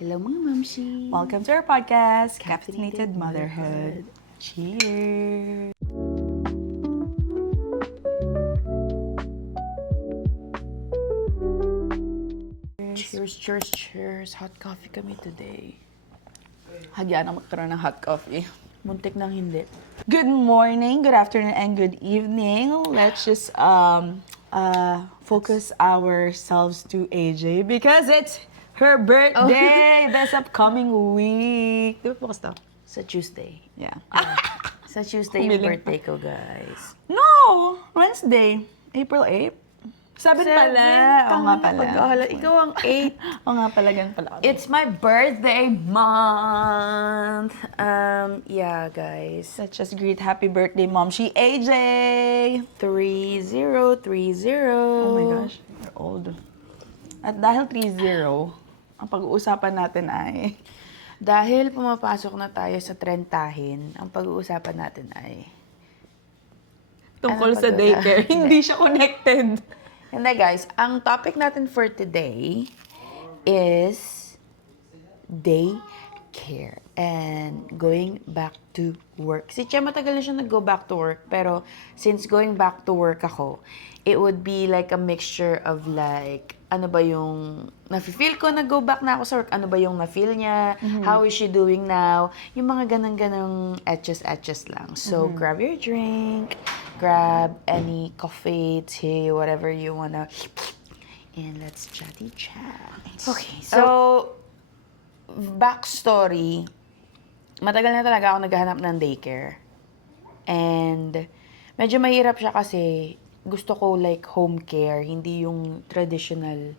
Hello mga mamshi! Welcome to our podcast, Caffeinated Motherhood. Cheers! Cheers! Hot coffee kami today. Hagyan na magkaroon ng hot coffee. Muntik nang hindi. Good morning, good afternoon, and good evening. Let's just focus ourselves to AJ because it's her birthday this upcoming week. Di ba focus to? Sa Tuesday. Yeah. Sa Tuesday yung Humiling birthday ko, guys. No! Wednesday. April 8. 7 pala. Oo nga pala. Pagkahala. Ikaw ang 8. Oo nga pala, ganun pala. It's my birthday month. Yeah, guys. Let's just greet happy birthday, Mom. She AJ! 3030. Oh my gosh, you're old. At dahil 30, ang pag-uusapan natin ay... Dahil pumapasok na tayo sa trentahin, ang pag-uusapan natin ay... Tungkol Ano sa pag- daycare. Hindi siya connected. Hindi guys, ang topic natin for today is daycare and going back to work. Si Chia matagal na siya nag-go back to work, pero since going back to work ako, it would be like a mixture of like, ano ba yung nafe-feel ko na go back na ako sa work, ano ba yung na-feel niya, how is she doing now, yung mga ganang-ganang etches lang. So, grab your drink, grab any coffee, tea, whatever you wanna, and let's chatty chat. Okay, so, backstory, matagal na talaga ako naghahanap ng daycare. And, medyo mahirap siya kasi gusto ko like home care, hindi yung traditional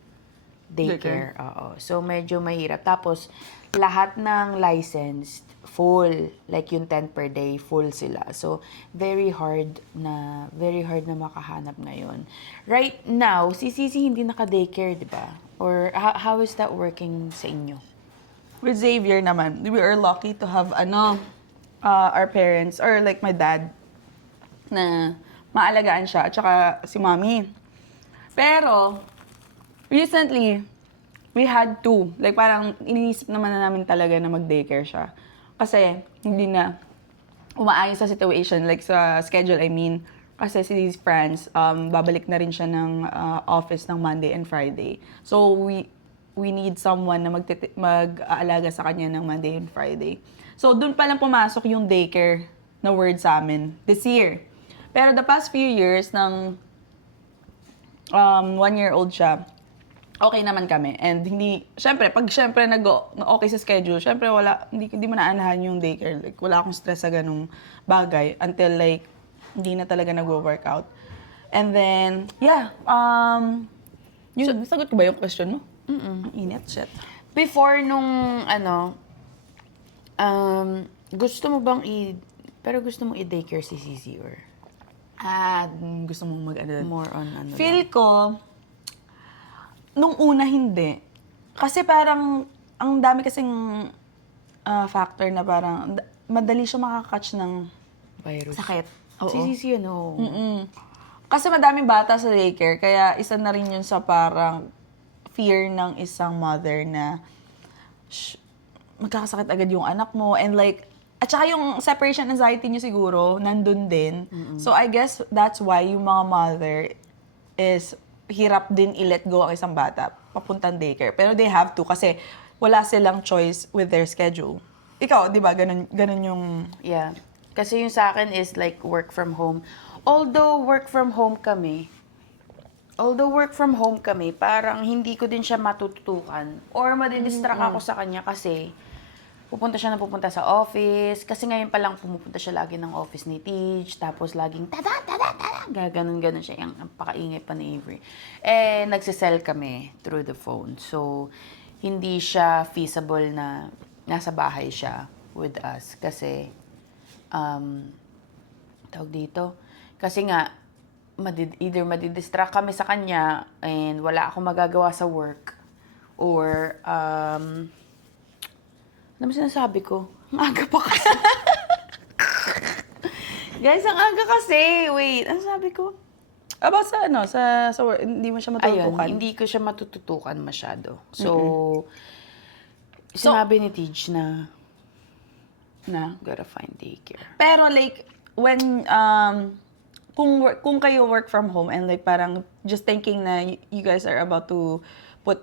daycare. Oo. So, medyo mahirap. Tapos, lahat ng licensed, full. Like yung 10 per day, full sila. So, very hard na makahanap ngayon. Right now, si Sisi hindi naka-daycare, di ba? Or how is that working sa inyo? With Xavier naman, we are lucky to have our parents, or like my dad, na maalagaan siya, at saka si mommy. Pero, recently, we had to. Like, parang iniisip naman na namin talaga na mag-daycare siya. Kasi, hindi na umaayos sa situation, like sa schedule, I mean. Kasi si Franz, babalik na rin siya ng office ng Monday and Friday. So, we need someone na mag-aalaga sa kanya ng Monday and Friday. So, dun pa lang pumasok yung daycare na word sa amin this year. Pero the past few years, ng 1-year-old siya, okay naman kami. And hindi, syempre, pag okay sa schedule, syempre hindi mo naanahan yung daycare. Like, wala akong stress sa ganung bagay until like, hindi na talaga nagwo-workout. And then, yeah, yun, sagot ko ba yung question mo? Ang init, shit. Before nung, gusto mo mo i-daycare si Sisi or Gusto mong more on Feel ko, nung una hindi. Kasi parang, ang dami kasing factor na parang, madali siya makakatch ng virus? sakit. Oo. Si Sisi, Kasi madaming bata sa daycare, kaya isa na rin yun sa parang fear ng isang mother na magkakasakit agad yung anak mo. And like, at saka yung separation anxiety nyo siguro, nandun din. So I guess that's why yung mga mother is hirap din i-let go ang isang bata papuntang daycare. Pero they have to kasi wala silang choice with their schedule. Ikaw, di ba? Ganun yung... Yeah. Kasi yung sa akin is like work from home. Although work from home kami, parang hindi ko din siya matututukan. Or madidistract ako sa kanya kasi pupunta sa office. Kasi ngayon pa lang pumupunta siya lagi ng office ni Teach. Tapos laging tada. Gaganon siya. Ang pakaingay pa ni Avery. Eh, nagsisell kami through the phone. So, hindi siya feasible na nasa bahay siya with us. Kasi, tawag dito. Kasi nga, either madidistract kami sa kanya and wala akong magagawa sa work. Or, ano ba sinasabi ko? Ang aga pa kasi. Guys, ang aga kasi. Wait, ano sabi ko? About sa work, hindi mo siya matutukan? Ayun, hindi ko siya matututukan masyado. So, Sinabi ni Tej na Na? gotta find daycare. Pero like, when, kung kayo work from home and like parang just thinking na you guys are about to put,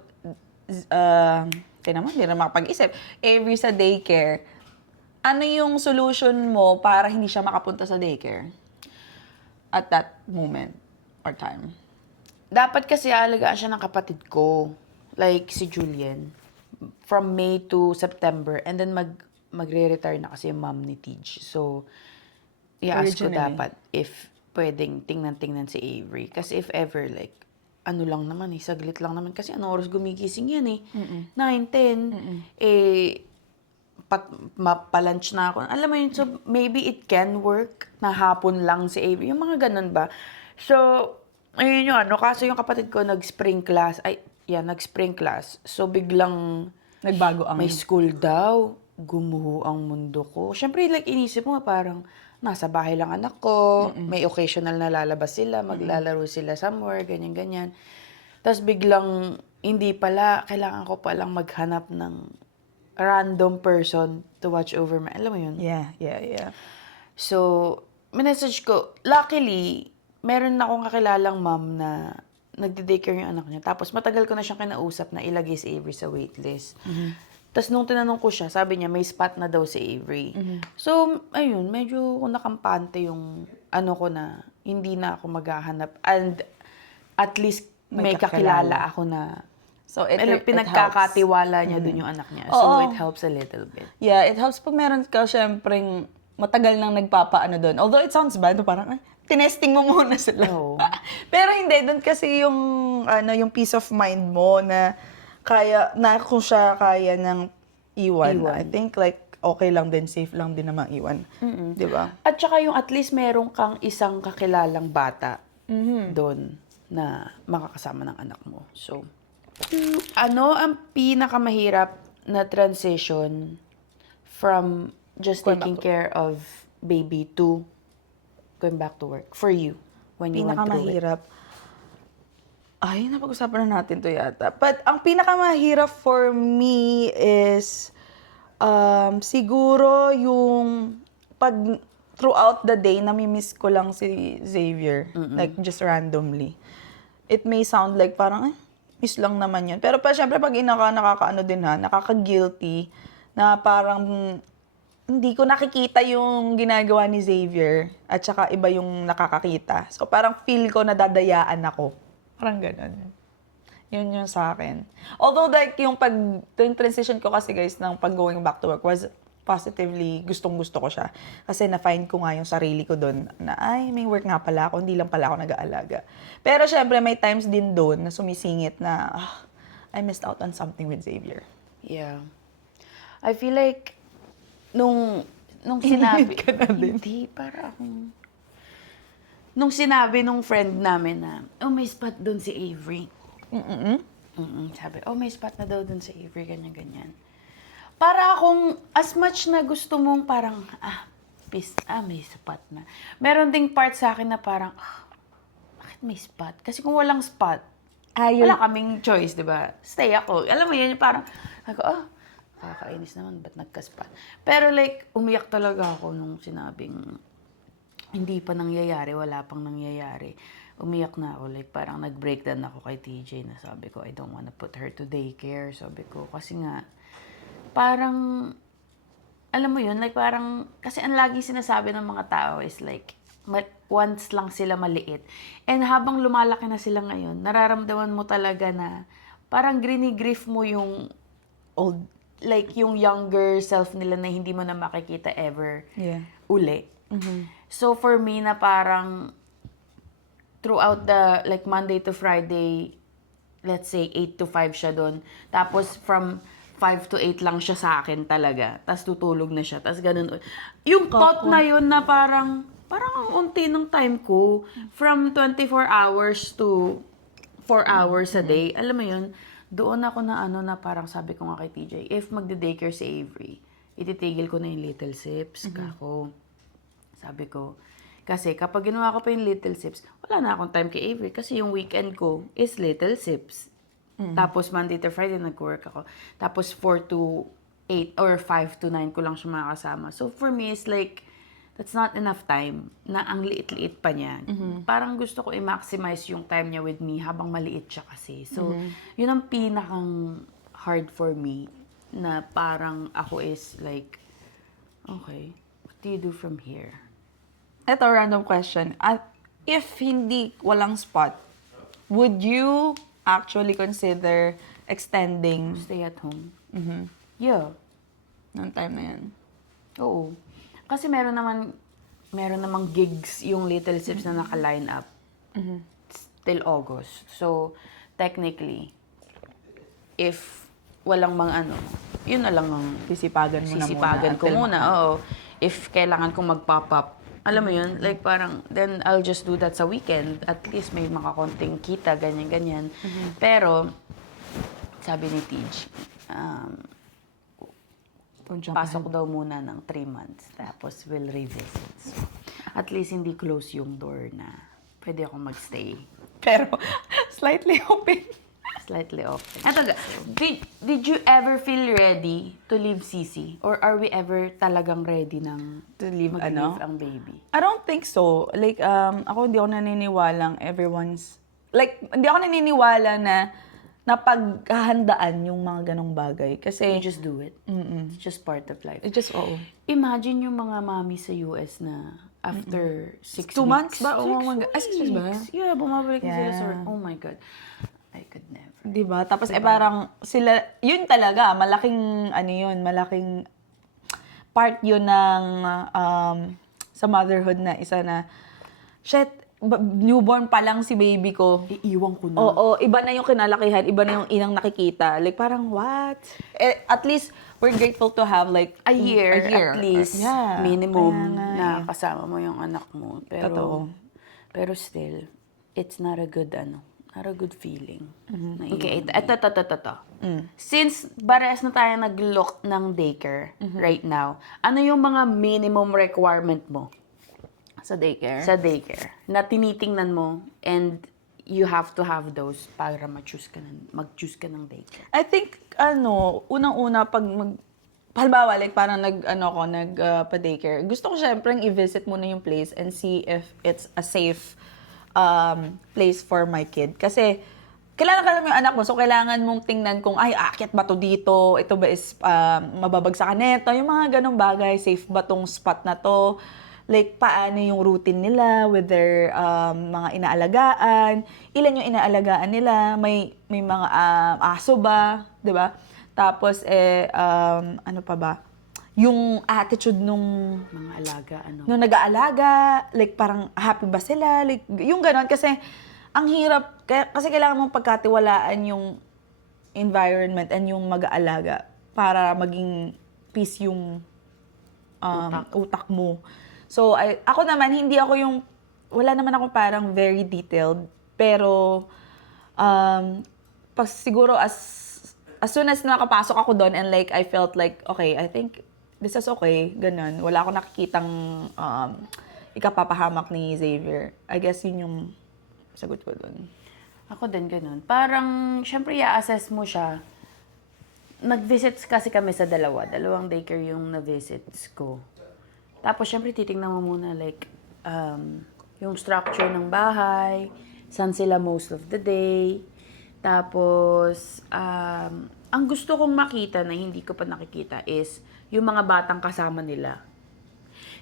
hindi na makapag-isip, Avery sa daycare, ano yung solution mo para hindi siya makapunta sa daycare? At that moment or time? Dapat kasi aalagaan siya ng kapatid ko. Like si Julian. From May to September. And then magre-retire na kasi yung mom ni Tej. So, i-ask ko Originally. dapat if pwedeng tingnan-tingnan si Avery. Kasi if ever, like, ano lang naman saglit lang naman. Kasi ano oras gumigising yan 9, 10. Mapalunch na ako. Alam mo yun, so maybe it can work na hapon lang si Avery. Yung mga ganun ba? So, ayun yun, kaso yung kapatid ko nag-spring class. Nag-spring class. So, biglang Nagbago ang... may school daw. Gumuho ang mundo ko. Siyempre, like, inisip mo parang nasa bahay lang anak ko. May occasional na lalabas sila. Maglalaro sila somewhere, ganyan-ganyan. Tapos biglang, hindi pala, kailangan ko palang maghanap ng random person to watch over my, alam mo yun? Yeah. So, minessage ko, luckily, meron na akong kakilalang mom na nagde-daycare yung anak niya. Tapos matagal ko na siyang kinausap na ilagay si Avery sa waitlist. Tapos nung tinanong ko siya, sabi niya may spot na daw si Avery. So, ayun, medyo nakampante yung ano ko na hindi na ako maghahanap. And at least may kakilala ako na So, it pinagkakatiwala niya dun yung anak niya. So, Oo. it helps a little bit. Yeah, it helps pag meron ka syempreng matagal nang nagpapaano doon. Although it sounds bad, parang tinesting mo muna sila. Oo. Pero hindi, doon kasi yung yung peace of mind mo na kung siya kaya ng iwan. I think like okay lang din, safe lang din naman iwan. 'Di ba? At saka yung at least meron kang isang kakilalang bata doon na makakasama ng anak mo. So, ano ang pinakamahirap na transition from just Going taking back care of baby to going back to work for you when you went through it? Pinakamahirap. Ay, napag-usapan na natin to yata. But ang pinakamahirap for me is siguro yung pag throughout the day, nami-miss ko lang si Xavier. Like, just randomly. It may sound like parang, miss lang naman yun. Pero syempre, pag nakakaano din nakaka-guilty na parang hindi ko nakikita yung ginagawa ni Xavier at saka iba yung nakakakita. So, parang feel ko nadadayaan ako. Parang ganun. Yun yung sa akin. Although, like, yung transition ko kasi, guys, ng pag-going back to work was positively, gustong-gusto ko siya. Kasi na-find ko nga yung sarili ko doon na, ay, may work nga pala ako, hindi lang pala ako nag-aalaga. Pero, syempre, may times din doon na sumisingit na, I missed out on something with Xavier. Yeah. I feel like, nung sinabi, ka na din. hindi, para akong, nung sinabi nung friend namin na, may spot doon si Avery. Sabi, may spot na daw doon si Avery, ganyan-ganyan. Para akong, as much na gusto mong parang, may spot na. Meron ding part sa akin na parang, bakit may spot? Kasi kung walang spot, wala kaming choice, di ba? Stay ako. Alam mo yun, parang, ako, kakainis naman, ba't nagka-spot? Pero like, umiyak talaga ako nung sinabing, hindi pa nangyayari, wala pang nangyayari. Umiyak na ako, like parang nag-breakdown ako kay TJ na sabi ko, I don't wanna put her to daycare. Sabi ko, kasi nga, parang, alam mo yun, like parang, kasi ang laging sinasabi ng mga tao is like, once lang sila maliit. And habang lumalaki na sila ngayon, nararamdaman mo talaga na, parang grinigrief mo yung old, like yung younger self nila na hindi mo na makikita ever uli. So for me na parang, throughout the, like Monday to Friday, let's say 8 to 5 siya doon. Tapos from 5 to 8 lang siya sa akin talaga. Tapos tutulog na siya. Tapos ganun. Yung thought na yun na parang ang unti ng time ko. From 24 hours to 4 hours a day. Alam mo yun, doon ako na na parang sabi ko nga kay TJ, if magde-daycare si Avery, ititigil ko na yung little sips. Kako. Sabi ko, kasi kapag ginawa ko pa yung little sips, wala na akong time kay Avery kasi yung weekend ko is little sips. Tapos Monday to Friday nag-work ako. Tapos 4 to 8 or 5 to 9 ko lang siya makakasama. So for me, it's like, that's not enough time na ang liit-liit pa niya. Parang gusto ko i-maximize yung time niya with me habang maliit siya kasi. So, yun ang pinakang hard for me na parang ako is like, okay, what do you do from here? Ito, random question. If hindi walang spot, would you actually consider extending Stay at home? Yeah. ng time na yan? Oo. Kasi meron namang gigs yung Little Sips na naka-line up till August. So, technically, if walang mga yun na lang ang Sisipagan mo na muna. sisipagan ko until muna. Oo. If kailangan kong mag-pop up, alam mo yun, like parang, then I'll just do that sa weekend. At least may mga konting kita, ganyan-ganyan. Pero, sabi ni Tej, pasok daw muna ng 3 months. Tapos we'll revisit. So, at least hindi close yung door na pwede akong magstay. Pero, slightly open. Slightly open. Eto, did you ever feel ready to leave Sisi? Or are we ever talagang ready nang To leave, mag-leave ang baby? I don't think so. Like, ako hindi ako naniniwalang everyone's... Like, hindi ako naniniwala na napaghahandaan yung mga ganong bagay. Kasi... You just do it. It's just part of life. It just, oo. Imagine yung mga mami sa US na after 6 weeks. 2 months ba? 6 Oh my God. 6 weeks ba? Yeah, bumabalik na sila sa Yeah. work. Oh my God. I could never. Diba? Tapos, parang sila... Yun talaga, malaking, malaking part yun ng sa motherhood na isa na, shit, newborn pa lang si baby ko. Iiwan ko na. Oo, iba na yung kinalakihan, iba na yung inang nakikita. Like, parang, what? At least, we're grateful to have, like, A year, at least, Yeah. minimum Kaya nga na kasama mo yung anak mo. Totoo. Pero still, it's not a good, not a good feeling. Na Okay, iwan ito. Since barehas na tayo nag-look ng daycare right now, ano yung mga minimum requirement mo Sa daycare. sa daycare na tinitingnan mo and you have to have those para mag-choose ka ng daycare? I think, unang-una, halimbawa, like, parang pa-daycare, gusto ko syempre i-visit muna yung place and see if it's a safe place for my kid. Kasi, kailangan ka naman yung anak mo, so kailangan mong tingnan kung, ay, aakyat ba to dito? Ito ba is mababagsakan neto? Yung mga ganong bagay, safe ba tong spot na to? Like, paano yung routine nila with their mga inaalagaan? Ilan yung inaalagaan nila? May mga aso ba? 'Di ba? Tapos, ano pa ba? Yung attitude nung Mga alaga, nung nag-aalaga, like parang happy ba sila? Like, yung ganon. Kasi, ang hirap, kasi kailangan mong pagkatiwalaan yung environment and yung mag-aalaga para maging peace yung utak mo. So, ako naman, hindi ako wala naman ako parang very detailed, pero, siguro as soon as nakapasok ako doon and like, I felt like, okay, I think this is okay, ganun. Wala akong nakikitang ikapapahamak ni Xavier. I guess yun yung sagot ko doon. Ako din ganun. Parang, syempre, i-assess mo siya. Nag-visits kasi kami sa dalawang daycare yung na-visits ko. Tapos, syempre, titingnan mo muna, like, yung structure ng bahay, saan sila most of the day. Tapos, ang gusto kong makita na hindi ko pa nakikita is yung mga batang kasama nila.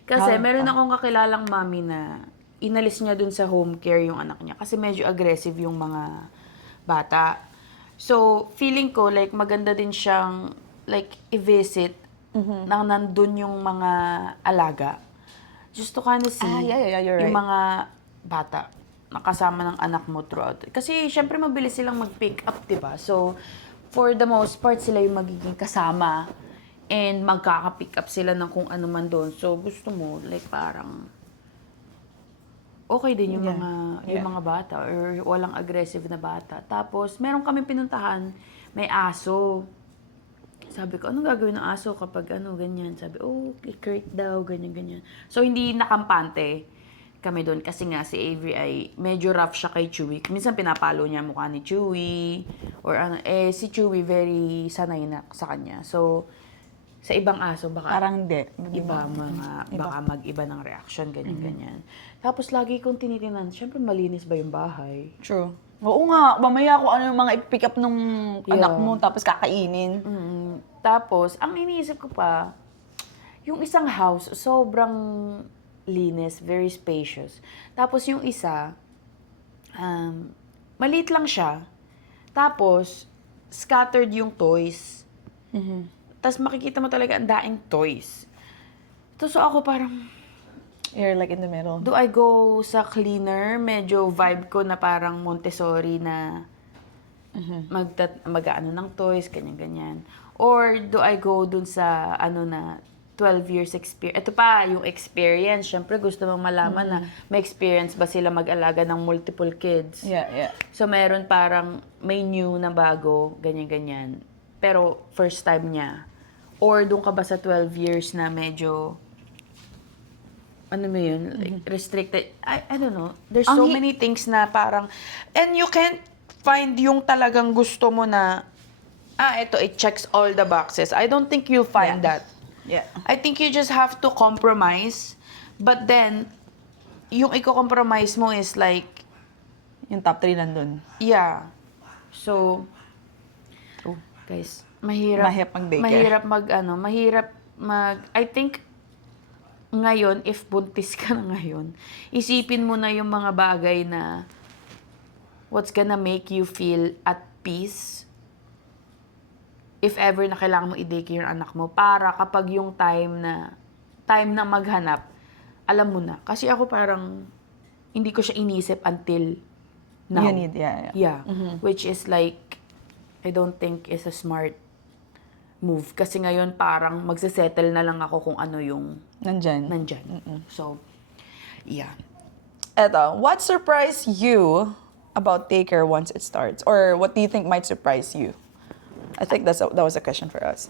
Kasi, meron akong kakilalang mami na inalis niya dun sa home care yung anak niya kasi medyo aggressive yung mga bata. So, feeling ko, like, maganda din siyang, like, i-visit nang nandun yung mga alaga. Just to kind of see you're yung right. mga bata na kasama ng anak mo throughout. Kasi, syempre, mabilis silang mag-pick up, diba? So, for the most part, sila yung magiging kasama and magkaka-pick up sila ng kung ano man doon. So, gusto mo, like, parang okay din yung mga bata or walang aggressive na bata. Tapos, meron kami pinuntahan, may aso. Sabi ko, anong gagawin ng aso kapag ganyan? Sabi, i-crate daw, ganyan. So, hindi nakampante kami doon kasi nga si Avery ay medyo rough siya kay Chewy. Minsan pinapalo niya mukha ni Chewy or si Chewy very sanay na sa kanya. So, Sa ibang aso, baka Parang hindi. baka mag-iba ng reaction, ganyan-ganyan. Tapos lagi kong tinitingnan, syempre malinis ba yung bahay? True. Oo nga, mamaya kung ano yung mga i-pick up nung anak Yeah. mo tapos kakainin. Tapos, ang iniisip ko pa, yung isang house, sobrang linis, very spacious. Tapos yung isa, maliit lang siya. Tapos, scattered yung toys. Tapos makikita mo talaga ang daing toys. Tapos so ako parang, You're like in the middle. do I go sa cleaner? Medyo vibe ko na parang Montessori na mag-ano ng toys, ganyan-ganyan. Or do I go dun sa ano na 12 years experience. Ito pa, yung experience. Siyempre, gusto mong malaman na may experience ba sila mag-alaga ng multiple kids. Yeah, yeah. So, meron parang may new na bago, ganyan-ganyan. Pero, first time niya. Or doon ka ba sa 12 years na medyo, ano mo yun, like, restricted. I don't know. There's so many things na parang, and you can't find yung talagang gusto mo na, ito, it checks all the boxes. I don't think you'll find that. Yeah. I think you just have to compromise. But then, yung i-compromise mo is like, Yung top 3 nandun. yeah. So, guys, mahirap Mahirap mag-daycare. I think, ngayon, if buntis ka na ngayon, isipin mo na yung mga bagay na what's gonna make you feel at peace if ever na kailangan mo i-daycare yung anak mo para kapag yung time na maghanap, alam mo na. Kasi ako parang hindi ko siya inisip until now. You need, yeah. Yeah. Which is like, I don't think is a smart move. Kasi ngayon parang magsasettle na lang ako kung ano yung Nandyan. So, yeah. Eto, what surprised you about daycare once it starts? Or what do you think might surprise you? I think that was a question for us.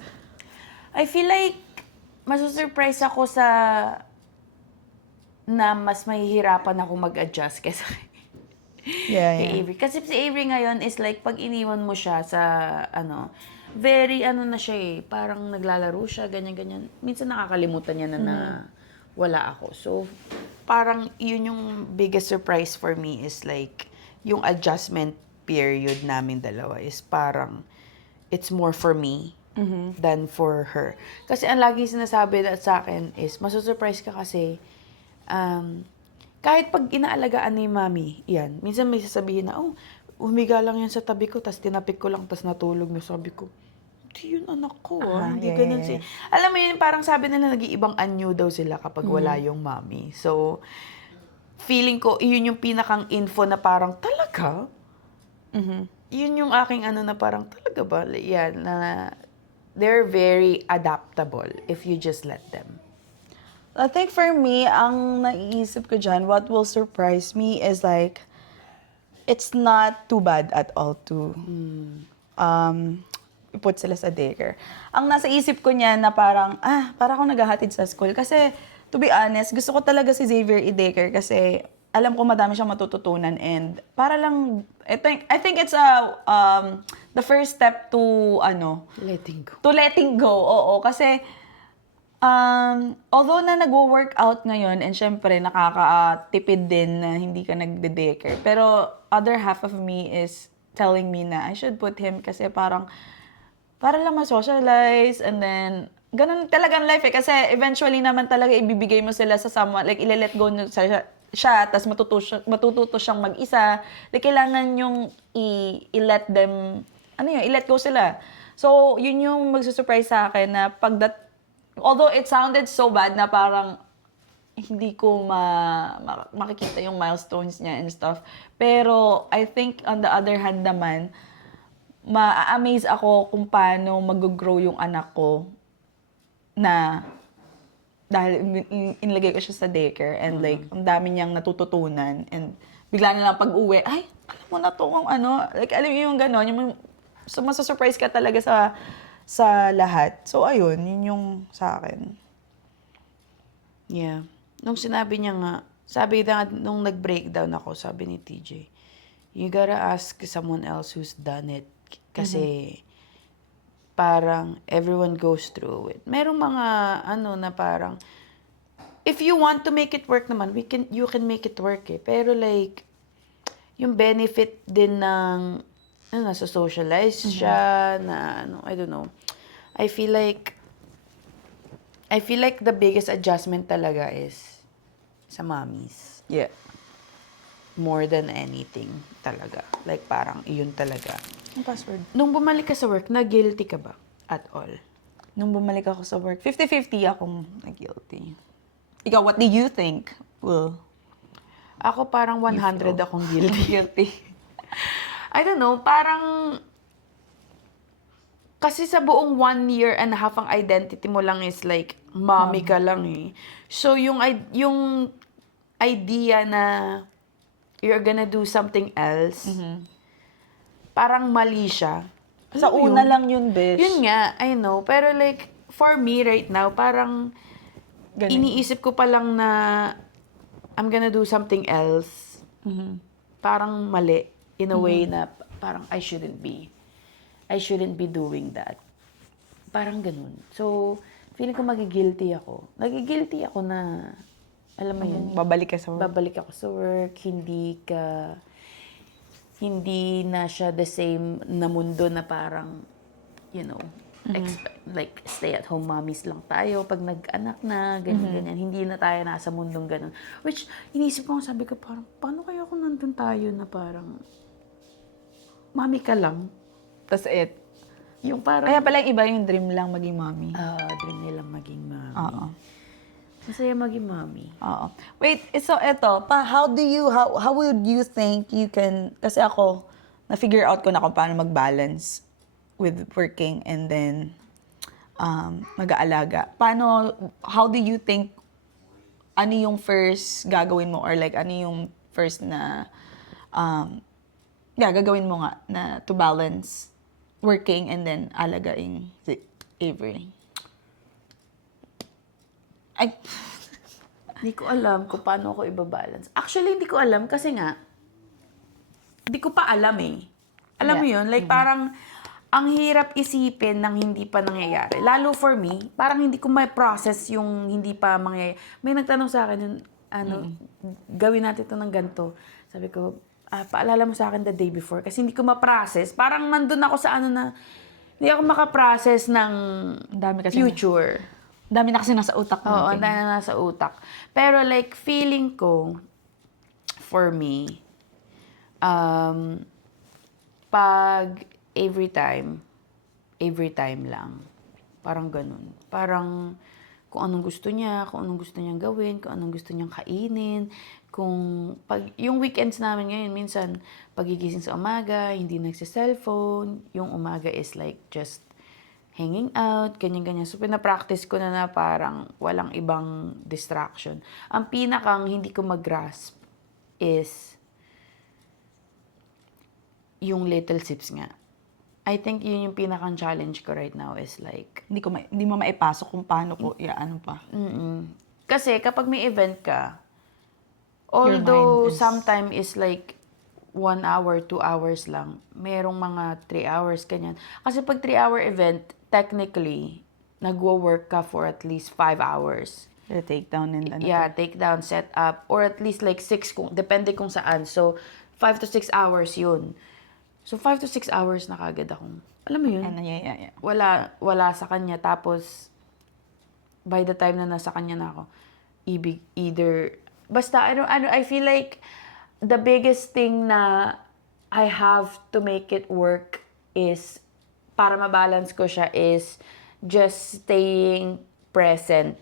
I feel like masusurprise ako sa na mas mahihirapan ako mag-adjust kaysa kay Avery. Kasi si Avery ngayon is like, pag iniwan mo siya sa, very na siya eh, parang naglalaro siya, ganyan-ganyan. Minsan nakakalimutan niya na wala ako. So, parang yun yung biggest surprise for me is like, yung adjustment period namin dalawa is parang, it's more for me than for her. Kasi ang laging sinasabi sa akin is, masusurprise ka kasi, kahit pag inaalagaan ni mami, yan, minsan may sasabihin na, humiga lang yan sa tabi ko, tas tinapik ko lang, tas natulog na. Sabi ko, hindi yun anak ko, hindi ganun si... Alam mo yun, parang sabi nila, nag-iibang anyo daw sila kapag wala yung mami. So, feeling ko, yun yung pinakang info na parang, talaga? Yun yung aking na parang, talaga ba? Yan, na they're very adaptable if you just let them. I think for me, ang naiisip ko dyan, what will surprise me is like, it's not too bad at all to put sila sa daycare. Ang nasa isip ko niyan na parang, para akong naghahatid sa school. Kasi, to be honest, gusto ko talaga si Xavier i-daycare kasi alam ko madami siyang matututunan and para lang, I think it's the first step to, Letting go. to letting go, oo. Kasi, although na nag-workout ngayon and syempre nakakatipid din na hindi ka nagde-daycare, pero other half of me is telling me na I should put him kasi parang para lang ma-socialize and then ganun talagang life eh. Kasi eventually naman talaga ibibigay mo sila sa someone, like ile-let go nyo siya, tas matututo siyang mag-isa. Like kailangan yung i-let them, i-let go sila. So, yun yung magsusurprise sa akin na although it sounded so bad na parang hindi ko makikita yung milestones niya and stuff. Pero I think on the other hand naman, ma-amaze ako kung paano mag-grow yung anak ko na dahil inilagay ko siya sa daycare and like ang dami niyang natututunan and bigla na lang pag-uwi, ay, alam mo na to kung like alam mo yung gano'n, yung so masusurprise ka talaga sa lahat. So, ayun, yun yung sa akin. Yeah. Nung sinabi niya nga, sabi na, nung nag-breakdown ako, sabi ni TJ, you gotta ask someone else who's done it. Kasi, parang everyone goes through it. Merong mga na parang if you want to make it work naman, you can make it work eh. Pero like yung benefit din ng nasa socialize siya na I don't know. I feel like the biggest adjustment talaga is sa mommies. Yeah. More than anything talaga. Like parang iyon talaga. Ang password. Nung bumalik ka sa work, na-guilty ka ba? At all? Nung bumalik ako sa work, 50-50 akong guilty. Ikaw, what do you think? Well, Ako parang 100 akong guilty. guilty. I don't know, parang kasi sa buong 1 year and a half ang identity mo lang is like mommy ka lang eh. So yung idea na you're gonna do something else, parang mali siya. Sa Alam mo una yun? lang yun, bitch. Yun nga, I know. Pero like, for me right now, parang Ganun. iniisip ko pa lang na I'm gonna do something else. Parang mali. In a way na parang I shouldn't be doing that. Parang ganun. So, feeling ko magigilty ako. Nagigilty ako na, alam mo yun, Babalik ka sa work. babalik ako sa work, hindi na siya the same na mundo na parang, you know, like stay-at-home mommies lang tayo pag nag-anak na, ganyan. Hindi na tayo nasa mundong ganun. Which, inisip ko, sabi ko parang, paano kaya kung nandun tayo na parang, mommy ka lang? That's it. Yung parang, Kaya pala yung iba yung dream lang maging mommy. dream nilang maging mommy. Oo. Masaya maging mommy. Oo. Wait, so eto, how would you think you can, kasi ako, na-figure out ko na kung paano mag-balance with working and then mag-aalaga. How do you think, ano yung first gagawin mo or like ano yung first na, gagawin mo nga na to balance working and then alagaing si Avery? Ay, Hindi ko alam kung paano ako ibabalance. Actually, hindi ko alam kasi nga, hindi ko pa alam eh. Alam mo Yeah. yun? Like parang, ang hirap isipin ng hindi pa nangyayari. Lalo for me, parang hindi ko may process yung hindi pa mangyayari. May nagtanong sa akin, gawin natin ito ng ganito. Sabi ko, paalala mo sa akin the day before kasi hindi ko ma-process. Parang nandun ako sa na, hindi ako makaprocess ng ang dami kasi future. dami na kasi nasa utak Oo, natin. ang dami na nasa utak. Pero like, feeling ko, for me, pag every time lang. Parang ganun. Parang kung anong gusto niya, kung anong gusto niyang gawin, kung anong gusto niyang kainin. Yung weekends namin ngayon, minsan, pagigising sa umaga, hindi nagsa-cellphone. Yung umaga is like just hanging out, ganyan-ganyan. So, pinapractice ko na parang walang ibang distraction. Ang pinakang hindi ko mag-grasp is yung little sips nga. I think yun yung pinakang challenge ko right now is like, Hindi mo maipasok kung paano ko, ano pa. kasi kapag may event ka, Your although mind is- sometime is like 1 hour, 2 hours lang, merong mga 3 hours, ganyan. Kasi pag 3-hour event, technically, nagwo-work ka for at least 5 hours. The takedown and ano. Yeah, take down, set up, or at least like 6, depende kung saan. So, 5 to 6 hours yun. So, 5 to 6 hours na kagad akong, alam mo yun? Ano, yeah. Wala sa kanya. Tapos, by the time na nasa kanya na ako, basta, I feel like, the biggest thing na I have to make it work is, para mabalance ko siya is, just staying present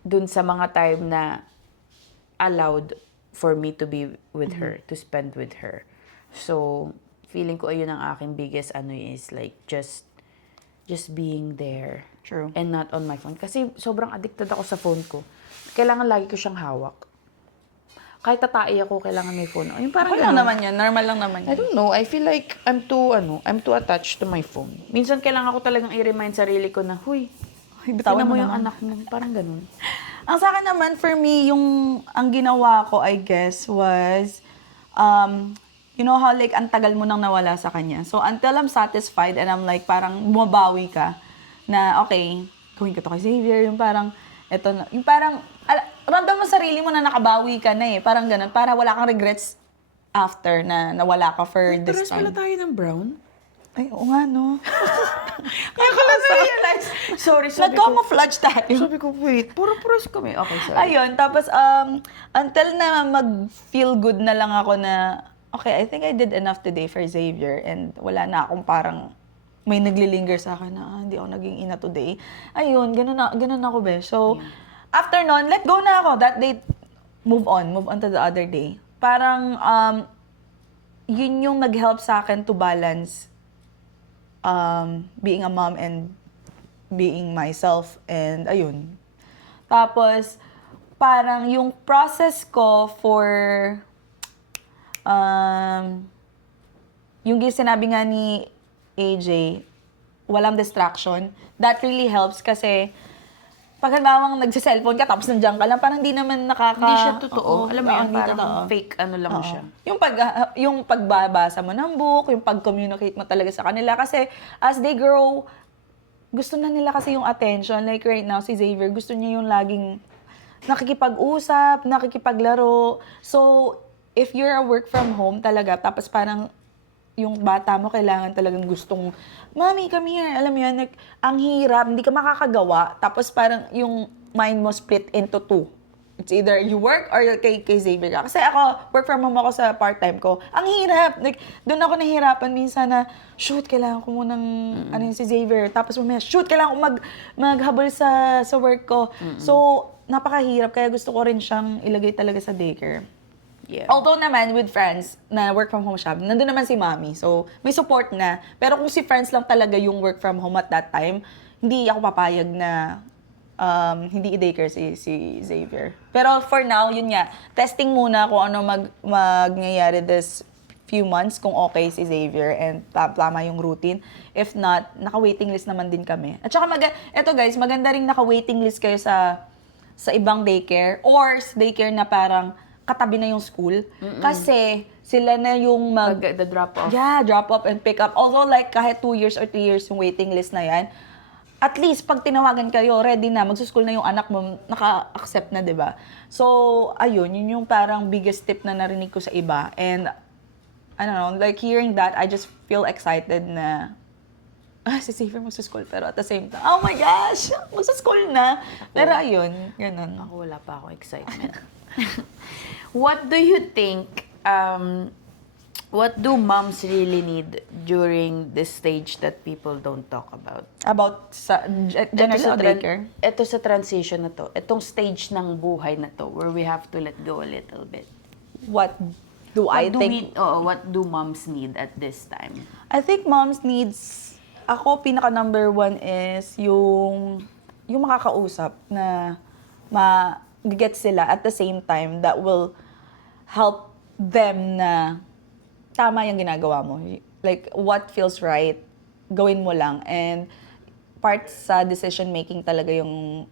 dun sa mga time na allowed for me to be with her, to spend with her. So, feeling ko ayun ang aking biggest is like just being there. True. And not on my phone. Kasi sobrang addicted ako sa phone ko. Kailangan lagi ko siyang hawak. Kahit tatai ako, kailangan may phone. Yung parang Okay lang ganun. naman yan. Normal lang naman I yan. don't know. I feel like I'm too attached to my phone. Minsan kailangan ko talagang i-remind sarili ko na, huy, Bitawan tingnan mo mo yung naman. anak mo. Parang ganun. Ang sa akin naman, for me, ang ginawa ko, I guess, was, you know how like ang tagal mo nang nawala sa kanya. So until I'm satisfied and I'm like parang bumabawi ka na okay, gawin ko to kay Xavier, yung parang eto na, yung parang ramdam mo sarili mo na nakabawi ka na eh. Parang ganun, para wala kang regrets after na nawala ka for this Pares pala time. tayo ng brown. Ay, oo nga, no? Kaya ko lang na-realize. Sorry, sabi ko. Nag-camouflage tayo. Sabi ko, wait, puro pares kami. Okay, sorry. Ayun, tapos until na mag-feel good na lang ako na, okay, I think I did enough today for Xavier and wala na akong parang may naglilinger sa akin na hindi ako naging ina today. Ayun, ganun ako, be. So, after nun, let go na ako. That day, move on to the other day. Parang, yun yung nag-help sa akin to balance being a mom and being myself. And ayun. Tapos, parang yung process ko for yung sinabi nga ni AJ, walang distraction. That really helps kasi pag halimbawa nagsi-cellphone ka tapos nandiyan ka lang, parang hindi naman Hindi siya totoo. Oo, Alam mo yun, hindi parang totoo. fake ano lang Oo. siya. Yung pagbabasa mo ng book, yung pag-communicate mo talaga sa kanila. Kasi as they grow, gusto na nila kasi yung attention. Like right now, si Xavier, gusto niya yung laging nakikipag-usap, nakikipaglaro. So, if you're a work from home talaga, tapos parang yung bata mo kailangan talagang gustong, Mommy, come here. Alam mo yun, like, ang hirap, hindi ka makakagawa. Tapos parang yung mind mo split into two. It's either you work or kay Xavier ka. Kasi ako, work from home ako sa part-time ko. Ang hirap. Like, doon ako nahihirapan minsan na, shoot, kailangan ko munang, ano yun, si Xavier. Tapos mamaya, shoot, kailangan ko maghabol sa work ko. So, napakahirap. Kaya gusto ko rin siyang ilagay talaga sa daycare. Yeah. Although naman, with friends, na work from home siya, nandun naman si mommy. So, may support na. Pero kung si friends lang talaga yung work from home at that time, hindi ako papayag na hindi i-daycare si Xavier. Pero for now, yun nga, testing muna kung ano mangyayari this few months, kung okay si Xavier and tama yung routine. If not, naka-waiting list naman din kami. At saka, eto guys, maganda rin naka-waiting list kayo sa ibang daycare or sa daycare na parang katabi na yung school. Kasi sila na yung The drop-off. Yeah, drop off and pick up. Although like kahit 2 years or 3 years yung waiting list na yan, at least pag tinawagan kayo, ready na, magsuschool na yung anak mo, naka-accept na, di ba? So, ayun, yun yung parang biggest tip na narinig ko sa iba. And, I don't know, like hearing that, I just feel excited na, si Xavier magsuschool, pero at the same time, oh my gosh, magsuschool na. Pero ayun, ganun. Ako wala pa ako excitement. What do you think, what do moms really need during this stage that people don't talk about? About sa general daycare? Ito sa transition na to, itong stage ng buhay na to, where we have to let go a little bit. What do I think? What do moms need at this time? I think moms needs, ako pinaka number one is yung makakausap na ma-get sila at the same time that will help them na tama yung ginagawa mo. Like, what feels right, gawin mo lang. And part sa decision making talaga yung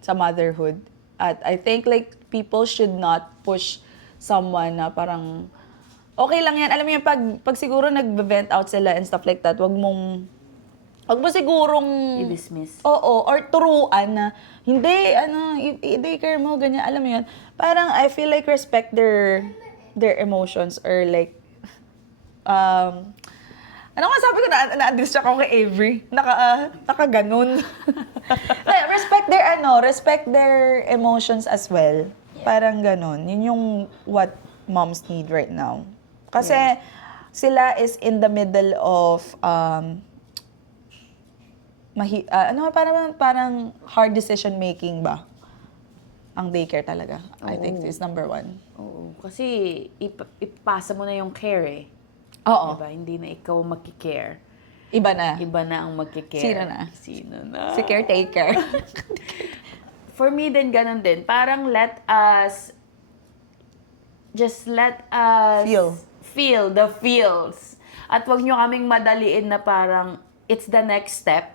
sa motherhood. At I think like people should not push someone na parang okay lang yan. Alam mo yun, pag siguro nag-vent out sila and stuff like that, wag mo sigurong I-dismiss. Oo, or turuan na hindi, i-daycare mo, ganyan, alam mo yun. Parang I feel like respect their emotions or like, ano nga sabi ko na-distract ako kay Avery? Naka-ganon. Like, respect their emotions as well. Parang ganon. Yun yung what moms need right now. Kasi sila is in the middle of parang hard decision making ba? Ang daycare talaga. I think is number one. Oo, kasi ipasa mo na yung care eh. Oo. Diba? Hindi na ikaw magki-care. Iba na. Iba na ang magki-care. Sino na? Na? Si caretaker. For me din, ganun din. Parang let us feel the feels. At wag nyo kaming madaliin na parang it's the next step.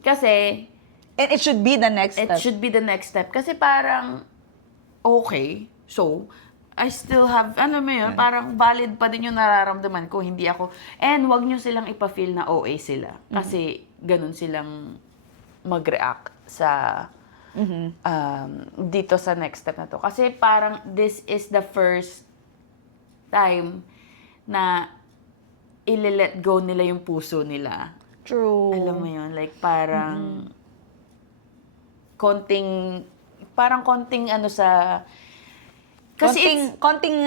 Kasi And it should be the next it step. should be the next step. Kasi parang, okay, so, I still have, ano mo yun, parang valid pa din yung nararamdaman ko, hindi ako, and wag nyo silang ipa-feel na OA sila. Kasi, ganun silang mag-react sa, dito sa next step na to. Kasi parang, this is the first time na ile-let go nila yung puso nila. True. Alam mo yun, like parang, konting ano sa, kasi Konting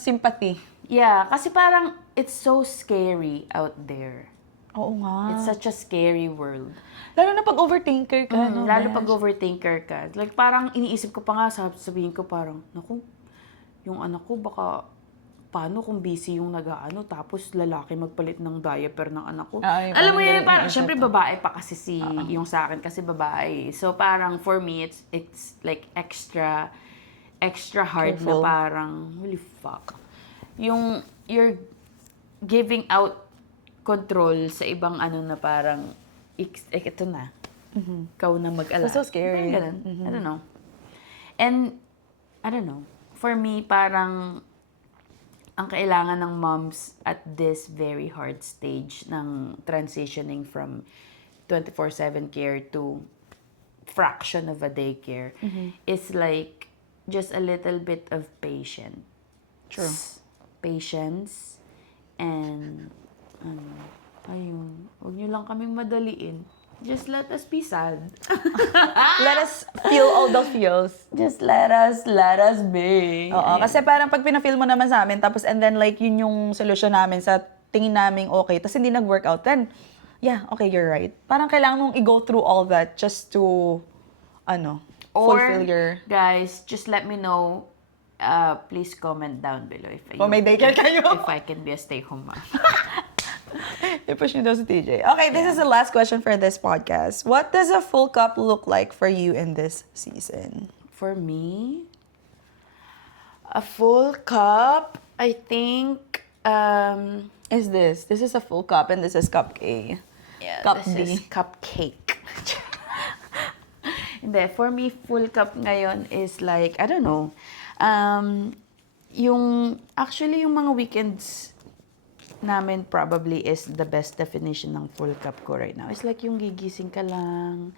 sympathy. yeah, kasi parang it's so scary out there. Oo nga. It's such a scary world. Lalo na pag overthinker ka, no? Lalo Besh? pag overthinker ka. Like parang iniisip ko pa nga, sabihin ko parang, naku, yung anak ko baka, paano kung busy yung nag-aano, tapos lalaki magpalit ng diaper ng anak ko. Ay, Alam mo parang yun, ganun parang, yung syempre isip ko. babae pa kasi yung sa akin, kasi babae. So parang for me, it's like extra hard Careful. na parang, holy fuck. Yung, you're giving out control sa ibang ano na parang, ito na. Ikaw na mag-ala. That's so scary. Parang ganun. I don't know. And, I don't know. For me, parang, ang kailangan ng moms at this very hard stage ng transitioning from 24/7 care to fraction of a daycare is like just a little bit of patience. True. Patience and ayun, huwag niyo lang kaming madaliin. Just let us be sad. Let us feel all the feels. Just let us be. Oo, kasi parang pag pina-feel mo naman sa amin, tapos and then like yun yung solusyon namin sa tingin namin okay, tapos hindi nag-workout, then yeah, okay, you're right. Parang kailangan mong i-go through all that just to, fulfill your... guys, just let me know. Please comment down below if Kung may daycare kayo. If I can be a stay-home mom. I-push nyo daw si TJ. Okay, this is the last question for this podcast. What does a full cup look like for you in this season? For me, a full cup, I think, This is a full cup and this is cup A. yeah, Cup this D. is cupcake. Hindi, for me, full cup ngayon is like, I don't know, actually yung mga weekends namin probably is the best definition ng full cup ko right now. It's like yung gigising ka lang,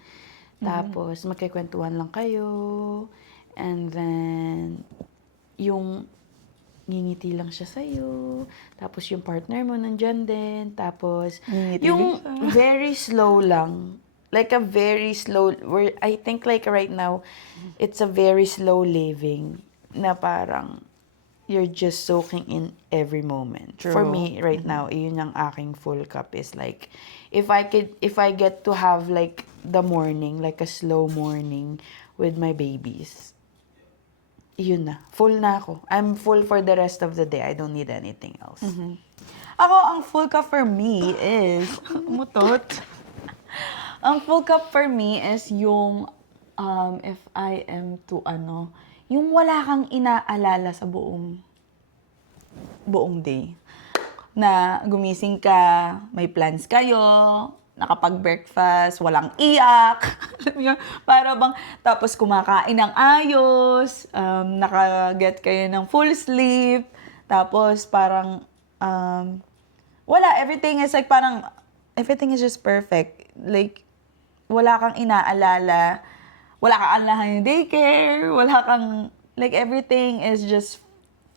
tapos magkikwentuhan lang kayo, and then yung ngingiti lang siya sa'yo, tapos yung partner mo nandyan din, tapos Ngingiti yung din siya. very slow lang. Like a very slow, I think like right now, it's a very slow living na parang you're just soaking in every moment. True. For me right now, yun yung aking full cup is like, if I get to have like the morning, like a slow morning with my babies, yun na. Full na ako. I'm full for the rest of the day. I don't need anything else. Ako, ang full cup for me is... Mutot. Ang full cup for me is yung, if I am to yung wala kang inaalala sa buong day. Na gumising ka, may plans kayo, nakapag-breakfast, walang iyak. Alam mo yun? Para bang, tapos kumakain ng ayos, nakaget kayo ng full sleep, tapos parang, wala, everything is like parang, everything is just perfect. Like, wala kang inaalala, wala kang alahan yung daycare, wala kang, like everything is just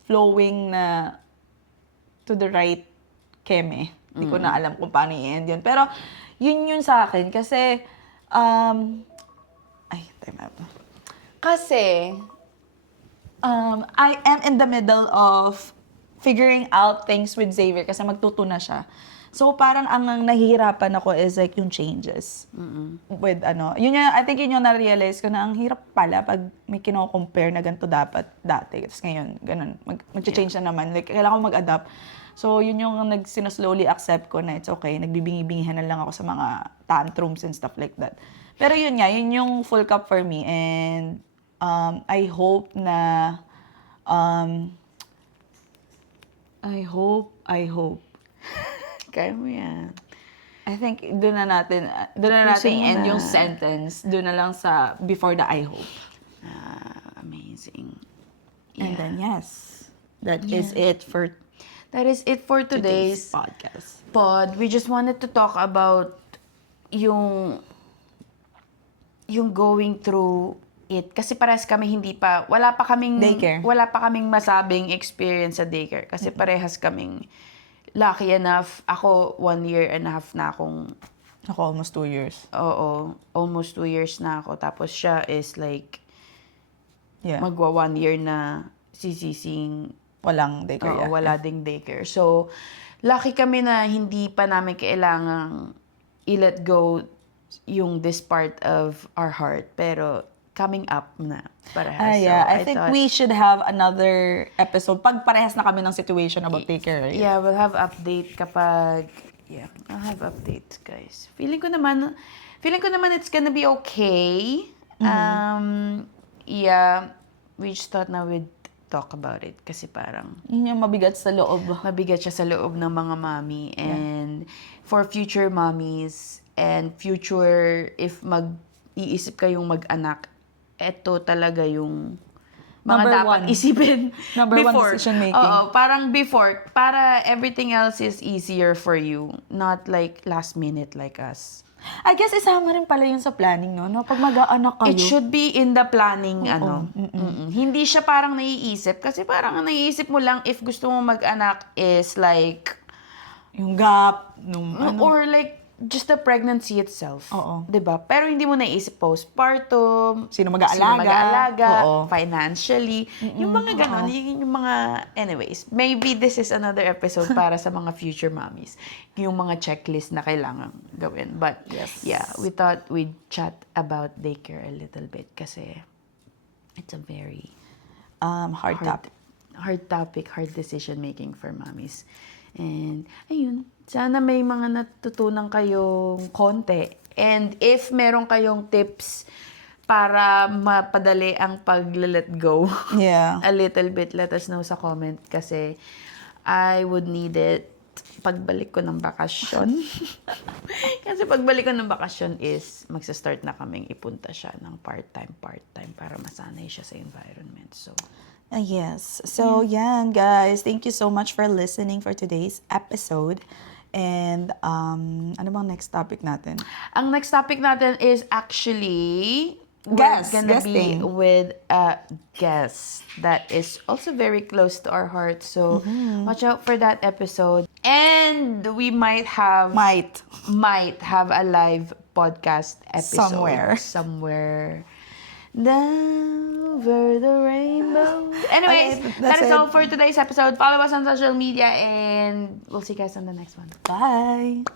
flowing na to the right keme. Hindi ko na alam kung paano i-end yun. Pero, yun sa akin. Kasi, time out. Kasi, I am in the middle of figuring out things with Xavier kasi magtuto na siya. So, parang ang nahihirapan ako is like yung changes. With I think yun yung na-realize ko na ang hirap pala pag may kino-compare na ganito dapat dati. Tapos ngayon, ganun, mag-change na naman. Like, kailangan ko mag-adapt. So, yun yung slowly accept ko na it's okay. Nagbibingi-bingihan na lang ako sa mga tantrums and stuff like that. Pero yun nga, yun yung full cup for me. And I hope na, I hope, Kaya mo yan. I think doon na natin Tapusin mo end na. yung sentence. Doon na lang sa before the I hope. Amazing. And then yes. that is it for That is it for today's today's podcast. pod. We just wanted to talk about yung going through it. Kasi parehas kami wala pa kaming Daycare. Wala pa kaming masabing experience sa daycare. Kasi parehas kaming lucky enough. Ako, 1.5 years na akong, Ako, almost 2 years. oo, almost 2 years na ako. Tapos siya is like, Yeah. magwa 1 year na sisising Walang daycare. oo, Yeah. wala ding daycare. So, lucky kami na hindi pa namin kailangang i-let go yung this part of our heart. Pero, coming up na. Parehas. Yeah. So, I think thought, we should have another episode pag parehas na kami ng situation about daycare, right? Yeah, we'll have update kapag... Yeah, I'll have updates, guys. Feeling ko naman it's gonna be okay. Yeah, we just thought na we'd talk about it kasi parang Yun yung mabigat sa loob. mabigat siya sa loob ng mga mommy and for future mommies and future if mag-iisip kayong mag-anak, eto talaga yung mga Number dapat one. isipin Number one before. decision making. Oo, parang before, para everything else is easier for you, not like last minute like us. I guess isama rin pala yun sa planning, no? Pag mag-aanak kayo. It should be in the planning, Hindi siya parang naiisip. Kasi parang ang naiisip mo lang if gusto mo mag-anak is like, Yung gap, nung or like, just the pregnancy itself. Oo. 'Di ba? Pero hindi mo naiisip postpartum, Sino mag-aalaga. Oo. financially, yung mga ganon, yung mga, anyways, maybe this is another episode para sa mga future mommies. Yung mga checklist na kailangan gawin. But, Yes. yeah, we thought we'd chat about daycare a little bit kasi it's a very hard topic. hard topic, hard decision making for mommies. And, ayun, sana may mga natutunan kayong konti. And if meron kayong tips para mapadali ang pag-let go Yeah. a little bit, let us know sa comment kasi I would need it pagbalik ko ng bakasyon. Kasi pagbalik ko ng bakasyon is magsa-start na kaming ipunta siya ng part-time para masanay siya sa environment. So, Yes. So, yan, guys. Thank you so much for listening for today's episode. And, ano bang next topic natin? ang next topic natin is actually Guest, we're gonna guesting. be with a guest that is also very close to our heart. So, watch out for that episode. And we might have Might. have a live podcast episode somewhere down over the rainbow. Anyways, Okay, that that's is all it. for today's episode. Follow us on social media and we'll see you guys on the next one. Bye.